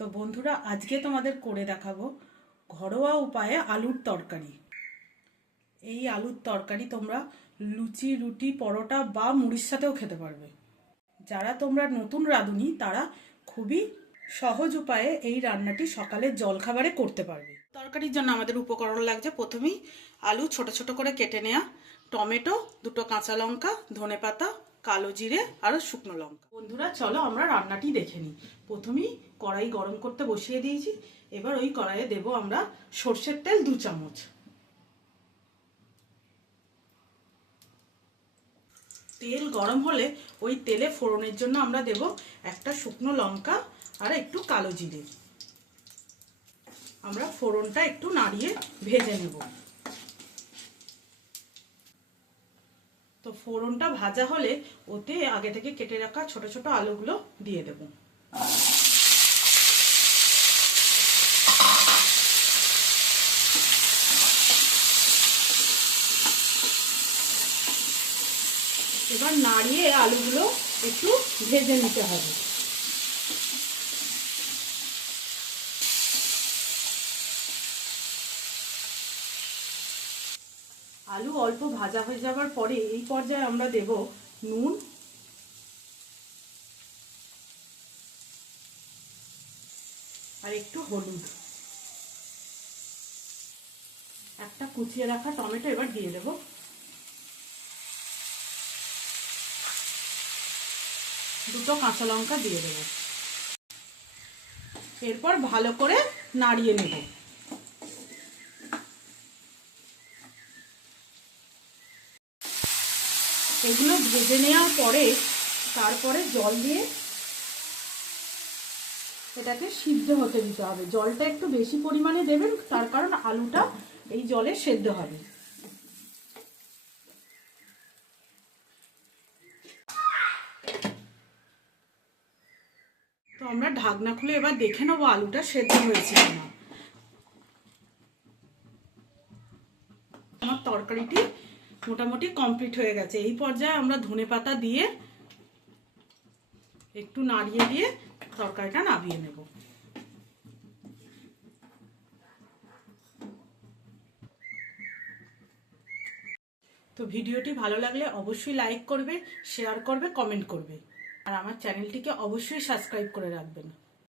তো বন্ধুরা, আজকে তোমাদের করে দেখাবো ঘরোয়া উপায়ে আলুর তরকারি। এই আলুর তরকারি তোমরা লুচি, রুটি, পরোটা বা মুড়ির সাথেও খেতে পারবে। যারা তোমরা নতুন রাঁধুনি তারা খুবই সহজ উপায়ে এই রান্নাটি সকালের জলখাবারে করতে পারবে। তরকারির জন্য আমাদের উপকরণ লাগছে, প্রথমেই আলু ছোট ছোট করে কেটে নেওয়া, টমেটো, দুটো কাঁচা লঙ্কা, ধনেপাতা, কালো জিরে আর শুকনো লঙ্কা। বন্ধুরা চলো আমরা রান্নাটি দেখে নিই। প্রথমেই কড়াই গরম করতে বসিয়ে দিয়েছি। এবার ওই কড়াইয়ে দেব আমরা সর্ষের তেল 2 চামচ। তেল গরম হলে ওই তেলে ফোড়নের জন্য আমরা দেব একটা শুকনো লঙ্কা আর একটু কালো জিরে। আমরা ফোড়নটা একটু নাড়িয়ে ভেজে নেব। তো ফোড়নটা ভাজা হলে ওতে আগে থেকে কেটে রাখা ছোট ছোট আলুগুলো দিয়ে দেব। এবার নাড়িয়ে আলুগুলো একটু ভেজে নিতে হবে। আলু অল্প ভাজা হয়ে যাবার পরে এই পর্যায়ে আমরা দেব নুন, আর একটু হলুদ, একটা কুচিয়ে রাখা টমেটো এবার দিয়ে দেব, দুটো কাঁচা লঙ্কা দিয়ে দেব। এরপর ভালো করে নাড়িয়ে নেব। এগুলো ভেজে নেওয়ার পরে তারপরে জল দিয়ে এটাকে সিদ্ধ হতে দিতে হবে। জলটা একটু বেশি পরিমাণে দেবেন, তার কারণ আলুটা এই জলে সেদ্ধ হবে। তো আমরা ঢাকনা খুলে এবার দেখে নেবো আলুটা সেদ্ধ হয়েছে কিনা। আমার তরকারিটি মোটামুটি কমপ্লিট হয়ে গেছে। এই পর্যায়ে আমরা ধনেপাতা দিয়ে একটু নাড়িয়ে দিয়ে তরকারিটা নামিয়ে নেব। তো ভিডিওটি ভালো লাগলে অবশ্যই লাইক করবে, শেয়ার করবে, কমেন্ট করবে, আর আমার চ্যানেলটিকে অবশ্যই সাবস্ক্রাইব করে রাখবেন।